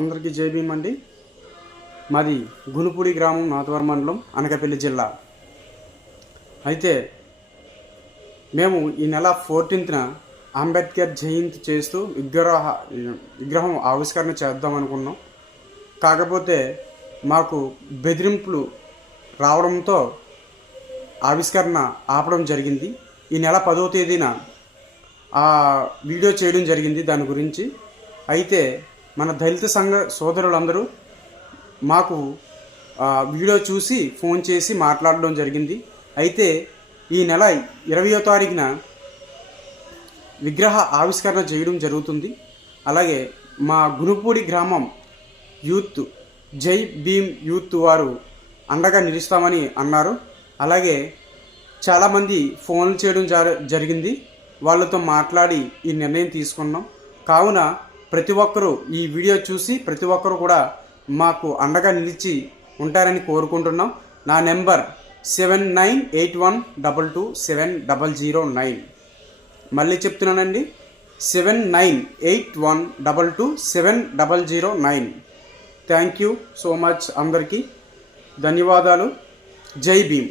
అందరికీ జై భీమ్ అండి. మాది గునుపూడి గ్రామం నాతవరం మండలం అనకపల్లి జిల్లా. అయితే మేము ఈ నెల ఫోర్టీన్త్న అంబేద్కర్ జయంతి చేస్తూ విగ్రహ విగ్రహం ఆవిష్కరణ చేద్దాం అనుకున్నాం. కాకపోతే మాకు బెదిరింపులు రావడంతో ఆవిష్కరణ ఆపడం జరిగింది. ఈ నెల పదో తేదీన ఆ వీడియో చేయడం జరిగింది దాని గురించి. అయితే మన దళిత సంఘ సోదరులందరూ మాకు వీడియో చూసి ఫోన్ చేసి మాట్లాడడం జరిగింది. అయితే ఈ నెల ఇరవయో తారీఖున విగ్రహ ఆవిష్కరణ చేయడం జరుగుతుంది. అలాగే మా గునుపూడి గ్రామం యూత్ జై భీమ్ యూత్ వారు అండగా నిలుస్తామని అన్నారు. అలాగే చాలామంది ఫోన్లు చేయడం జరిగింది. వాళ్ళతో మాట్లాడి ఈ నిర్ణయం తీసుకున్నాం. కావున ప్రతి ఒక్కరూ ఈ వీడియో చూసి ప్రతి ఒక్కరు కూడా మాకు అండగా నిలిచి ఉంటారని కోరుకుంటున్నాం. నా number seven nine eight one double two seven double zero nine. మళ్ళీ చెప్తున్నానండి. Seven nine eight one double two seven double zero nine. Thank you so much అందరికీ. ధన్యవాదాలు. జై భీమ్.